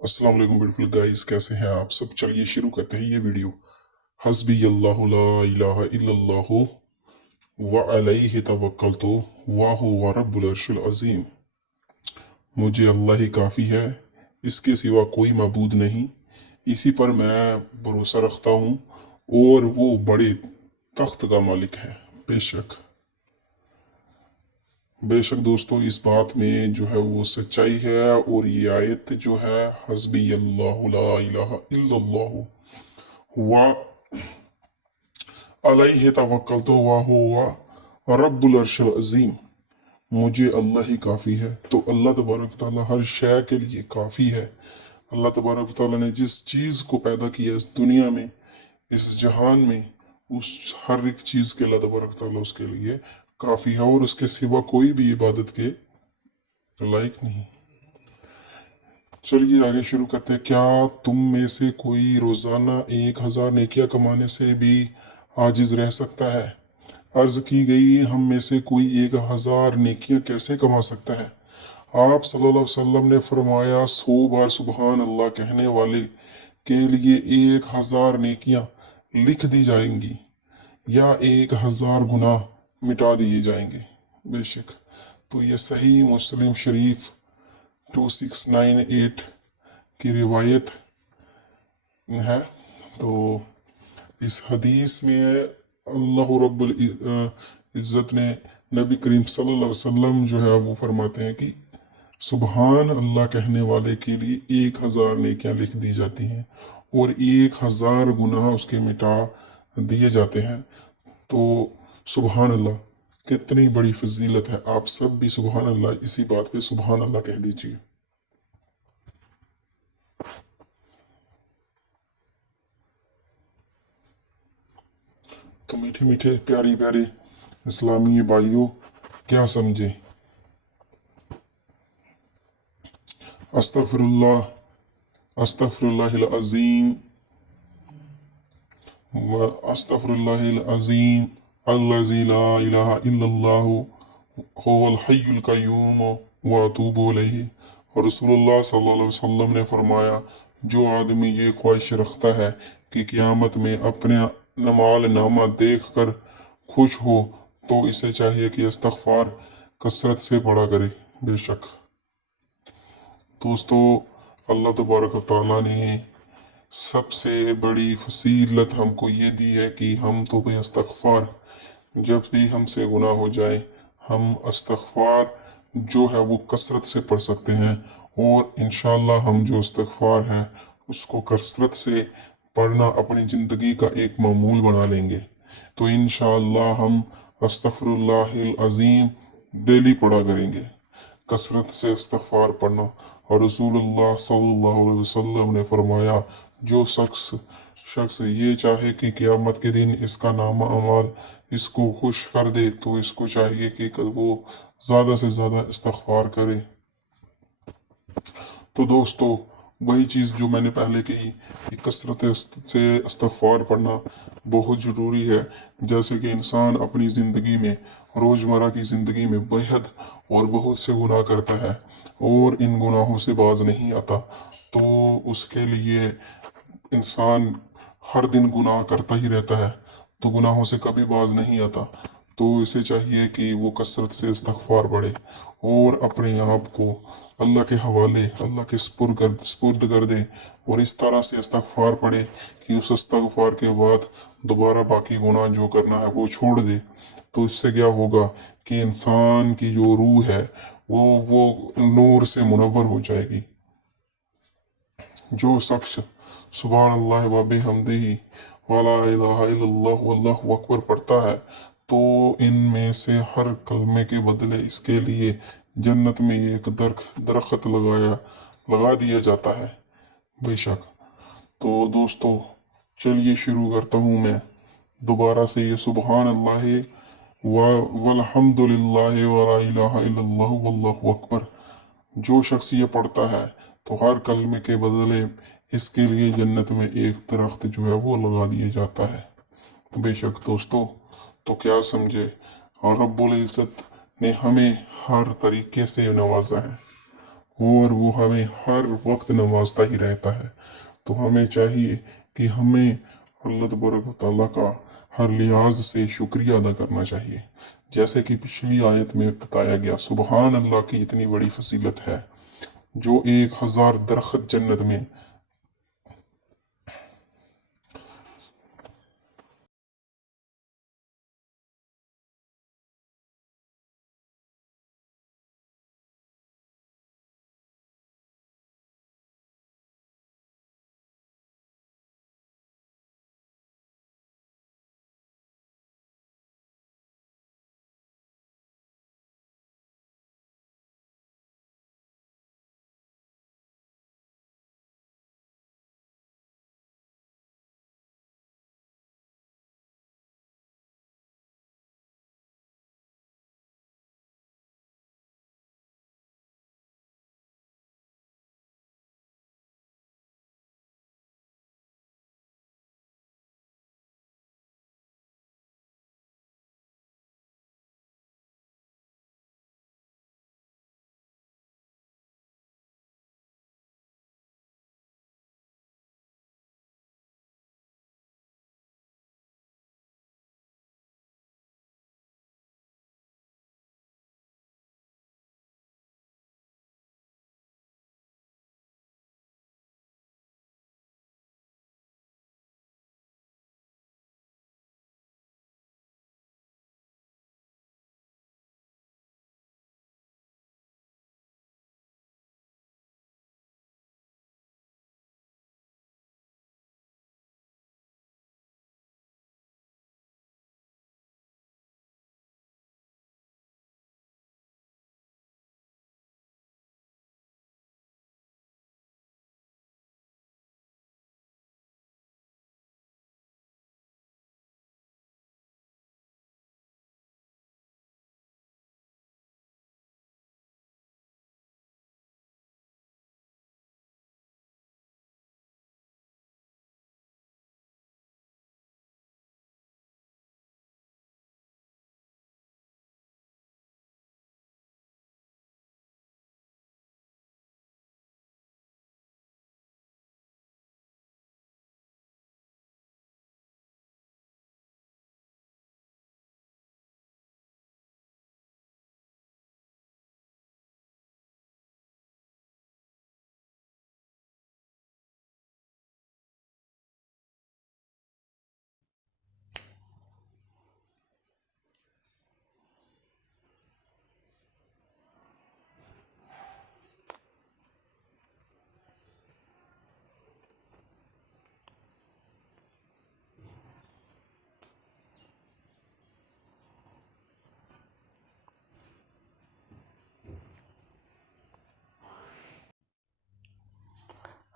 अस्सलाम वालेकुम beautiful guys, कैसे हैं आप सब। चलिए शुरू करते हैं ये वीडियो। हस्बी अल्लाहु ला इलाहा इल्लल्लाहु व अलैहि तवक्कलतु व हुवा रब्बुल अर्शिल अजीम। मुझे अल्लाह ही काफ़ी है, इसके सिवा कोई मबूद नहीं। इसी पर मैं भरोसा रखता हूँ और वो बड़े तख्त का मालिक है। बेशक बेशक दोस्तों, इस बात में जो है वो सच्चाई है। और ये आयत जो है, हस्बी अल्लाहु ला इलाहा इल्लल्लाहु व अलैहि तवक्कलतु व हुवा रब्बुल अर्शिल अजीम। मुझे अल्लाह ही काफ़ी है। तो अल्लाह तबारक ताला हर शय के लिए काफ़ी है। अल्लाह तबारक ताला ने जिस चीज़ को पैदा किया इस दुनिया में, इस जहान में, उस हर एक चीज़ के अल्लाह तबारक ताला उसके लिए काफ़ी है और उसके सिवा कोई भी इबादत के लायक नहीं। चलिए आगे शुरू करते हैं। क्या तुम में से कोई रोज़ाना 1000 नेकियां कमाने से भी आजिज रह सकता है? अर्ज की गई, हम में से कोई 1000 नेकियां कैसे कमा सकता है? आप सल्लल्लाहु अलैहि वसल्लम ने फरमाया, 100 बार सुबहान अल्लाह कहने वाले के लिए 1000 नेकियां लिख दी जाएंगी या 1000 गुनाह मिटा दिए जाएंगे। बेशक तो ये सही मुस्लिम शरीफ 2698 की रिवायत है। तो इस हदीस में अल्लाह रब्बुल इज़्ज़त ने नबी करीम सल्लल्लाहु अलैहि वसल्लम जो है वो फरमाते हैं कि सुबहान अल्लाह कहने वाले के लिए 1000 नेकियां लिख दी जाती हैं और 1000 गुनाह उसके मिटा दिए जाते हैं। तो सुबहान अल्लाह कितनी बड़ी फजीलत है। आप सब भी सुबहान अल्लाह, इसी बात पे सुबहान अल्लाह कह दीजिए। तो मीठे मीठे प्यारी प्यारी इस्लामी भाइयों, क्या समझे। अस्तगफिरुल्लाह अस्तगफिरुल्लाहिल अज़ीम व अस्तगफिरुल्लाहिल अज़ीम अल्लज़ी ला इलाहा इल्लल्लाहु हुवल हय्युल क़य्यूम व अतूबु इलैहि। और रसूलुल्लाह सल्लल्लाहु अलैहि वसल्लम ने फरमाया, जो आदमी ये ख्वाहिश रखता है कि क़यामत में अपने नमाल नामा देख कर खुश हो, तो इसे चाहिए कि इस्तग़फ़ार कसरत से पढ़ा करे। बेशक दोस्तों, अल्लाह तबारक व तआला ने सबसे बड़ी फसीलत हमको ये दी है कि हम तो भाई इस्तग़फ़ार, जब भी हमसे गुनाह हो जाए हम इस्तग़फ़ार जो है वो कसरत से पढ़ सकते हैं। और इंशाअल्लाह हम जो इस्तग़फ़ार है उसको कसरत से पढ़ना अपनी ज़िंदगी का एक मामूल बना लेंगे। तो इंशाअल्लाह हम अस्तग़फ़िरुल्लाहिल अज़ीम डेली पढ़ा करेंगे, कसरत से इस्तग़फ़ार पढ़ना। और रसूलुल्लाह सल्लल्लाहु अलैहि वसल्लम ने फरमाया, जो शख्स ये चाहे कि क़यामत के दिन इसका नामा अमाल इसको खुश कर दे, तो इसको चाहिए कि वो ज़्यादा से ज़्यादा इस्तग़फ़ार करे। तो दोस्तों, वही चीज़ जो मैंने पहले कही कि कसरत से इस्तग़फ़ार पढ़ना बहुत ज़रूरी है। जैसे कि इंसान अपनी ज़िंदगी में, रोज़मर्रा की ज़िंदगी में बेहद और बहुत से गुनाह करता है और इन गुनाहों से बाज नहीं आता, तो उसके लिए इंसान हर दिन गुनाह करता ही रहता है, तो गुनाहों से कभी बाज नहीं आता। तो इसे चाहिए कि वो कसरत से इस्तग़फ़ार पढ़े और अपने आप को अल्लाह के हवाले, अल्लाह के स्पुर्द कर दे और इस तरह से इस्तग़फ़ार पढ़े कि उस इस्तग़फ़ार के बाद दोबारा बाकी गुनाह जो करना है वो छोड़ दे। तो इससे क्या होगा कि इंसान की जो रूह है वो नूर से मुनव्वर हो जाएगी। जो शख्स सुभान अल्लाह व बिहम्दिही व ला इलाहा इल्लल्लाह वल्लाहु अकबर पढ़ता है, तो इनमें से हर कलमे के बदले इसके लिए जन्नत में एक दरख्त लगा दिया जाता है। बेशक तो दोस्तों, चलिए शुरू करता हूँ मैं दोबारा से। ये सुबहान अल्लाह वल्हम्दुलिल्लाह व ला इलाहा इल्लल्लाहु वल्लाहु अकबर जो शख्स ये पढ़ता है, तो हर कलमे के बदले इसके लिए जन्नत में एक दरख्त जो है वो लगा दिया जाता है। बेशक दोस्तों, तो क्या समझे, और रब्बुल इज़्ज़त ने हमें हर तरीके से नवाजा है اور وہ ہمیں ہر وقت نوازتا ہی رہتا ہے۔ تو ہمیں چاہیے کہ ہمیں اللہ تبارک و تعالیٰ کا ہر لحاظ سے شکریہ ادا کرنا چاہیے۔ جیسے کہ پچھلی آیت میں بتایا گیا، سبحان اللہ کی اتنی بڑی فضیلت ہے جو 1000 درخت جنت میں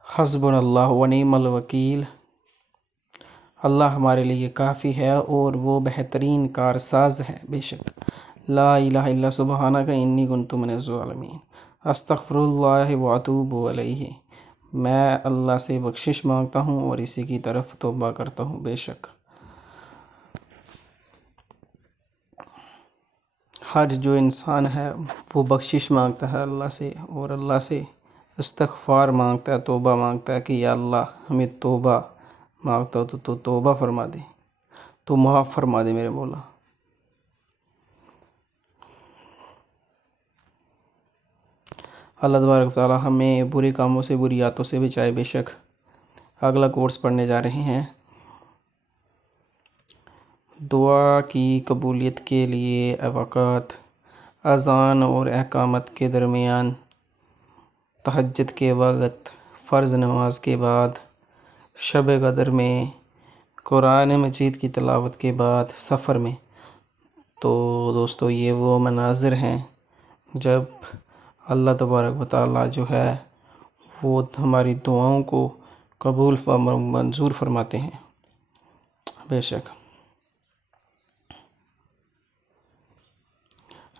حسبنا اللہ و نعم الوکیل۔ اللہ ہمارے لیے کافی ہے اور وہ بہترین کارساز ہے۔ بے شک لا الہ الا سبحانک انی کنت من الظالمین، استغفر اللہ و اتوب الیہ۔ میں اللہ سے بخشش مانگتا ہوں اور اسی کی طرف توبہ کرتا ہوں۔ بے شک ہر جو انسان ہے وہ بخشش مانگتا ہے اللہ سے، اور اللہ سے استغفار مانگتا ہے، توبہ مانگتا ہے کہ یا اللہ ہمیں توبہ مانگتا ہو تو توبہ فرما دے، تو معاف فرما دے میرے مولا۔ اللہ تبارک و تعالی ہمیں برے کاموں سے، بری عادتوں سے بچائے۔ بے شک اگلا کورس پڑھنے جا رہے ہیں، دعا کی قبولیت کے لیے اوقات، اذان اور اقامت کے درمیان، تہجد کے وقت، فرض نماز کے بعد، شب قدر میں، قرآن مجید کی تلاوت کے بعد، سفر میں۔ تو دوستو یہ وہ مناظر ہیں جب اللہ تبارک و تعالیٰ جو ہے وہ ہماری دعاؤں کو قبول و منظور فرماتے ہیں۔ بے شک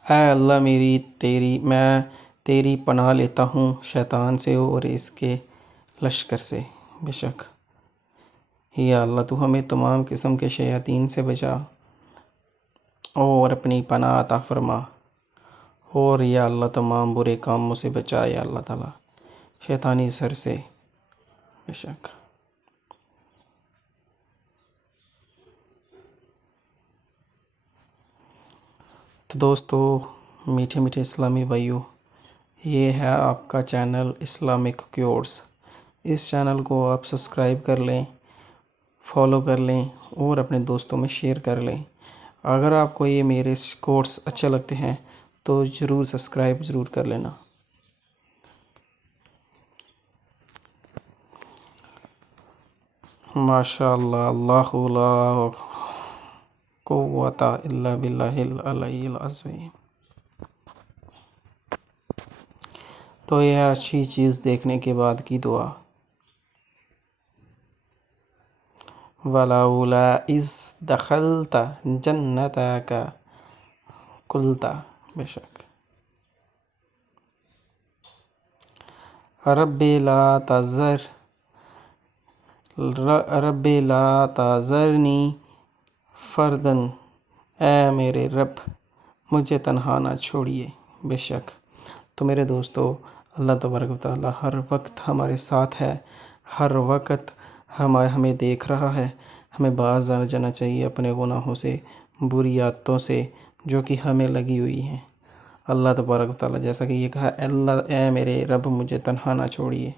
اے اللہ میں تیری پناہ لیتا ہوں شیطان سے اور اس کے لشکر سے۔ بے شک یا اللہ تو ہمیں تمام قسم کے شیاطین سے بچا اور اپنی پناہ عطا فرما، اور یا اللہ تمام برے کاموں سے بچا یا اللہ تعالیٰ، شیطانی سر سے بے شک۔ تو دوستو، میٹھے میٹھے اسلامی بھائیوں، یہ ہے آپ کا چینل اسلامک کیورز۔ اس چینل کو آپ سبسکرائب کر لیں، فالو کر لیں اور اپنے دوستوں میں شیئر کر لیں۔ اگر آپ کو یہ میرے کورس اچھے لگتے ہیں تو ضرور سبسکرائب ضرور کر لینا۔ ماشاء اللہ، اللہ لا قوت الا باللہ العلی العظیم۔ تو یہ اچھی چیز دیکھنے کے بعد کی دعا، وَلَوْلَا إِذْ دَخَلْتَ جَنَّتَكَ قُلْتَ، بے شک، رب لا تذرنی فردن، اے میرے رب مجھے تنہا نہ چھوڑیے۔ بے شک۔ تو میرے دوستو، اللہ تبارک و تعالیٰ ہر وقت ہمارے ساتھ ہے، ہر وقت ہمیں دیکھ رہا ہے۔ ہمیں باز آ جانا چاہیے اپنے گناہوں سے، بری عادتوں سے جو کہ ہمیں لگی ہوئی ہیں۔ اللہ تبارک و تعالیٰ جیسا کہ یہ کہا، اللہ اے میرے رب مجھے تنہا نہ چھوڑیے۔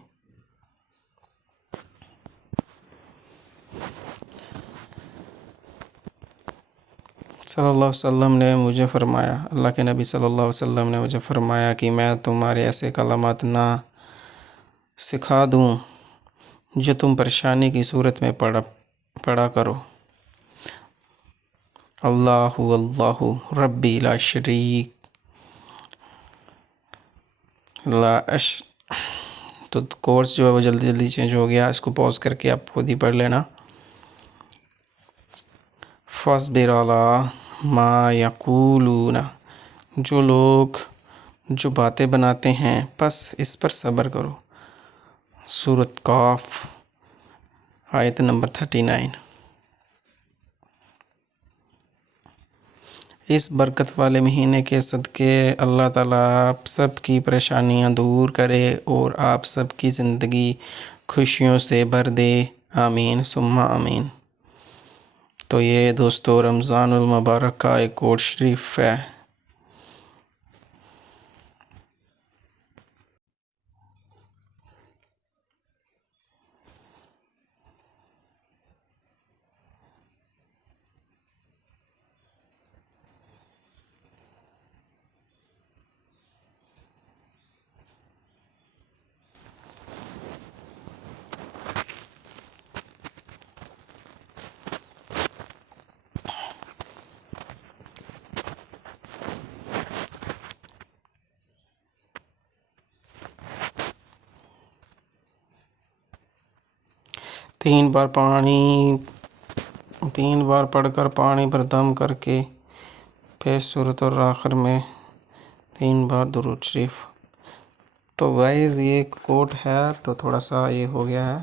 صلی اللہ علیہ وسلم نے مجھے فرمایا، اللہ کے نبی صلی اللہ علیہ وسلم نے مجھے فرمایا کہ میں تمہارے ایسے کلمات نہ سکھا دوں جو تم پریشانی کی صورت میں پڑھا کرو۔ اللہ اللہ ربی لا شریک تو کورس جو ہے وہ جلدی جلدی چینج ہو گیا، اس کو پاز کر کے آپ خود ہی پڑھ لینا۔ فاصبر علی ما یقولون، جو لوگ جو باتیں بناتے ہیں پس اس پر صبر کرو۔ سورۃ قاف آیت نمبر 39۔ اس برکت والے مہینے کے صدقے اللہ تعالیٰ آپ سب کی پریشانیاں دور کرے اور آپ سب کی زندگی خوشیوں سے بھر دے، آمین ثم آمین۔ تو یہ دوستو رمضان المبارک کا ایک کوٹ شریف ہے۔ تین بار پڑھ کر پانی پر دم کر کے پھر سورۃ اور آخر میں 3 بار درود شریف۔ تو گائز یہ کوٹ ہے تو تھوڑا سا یہ ہو گیا ہے۔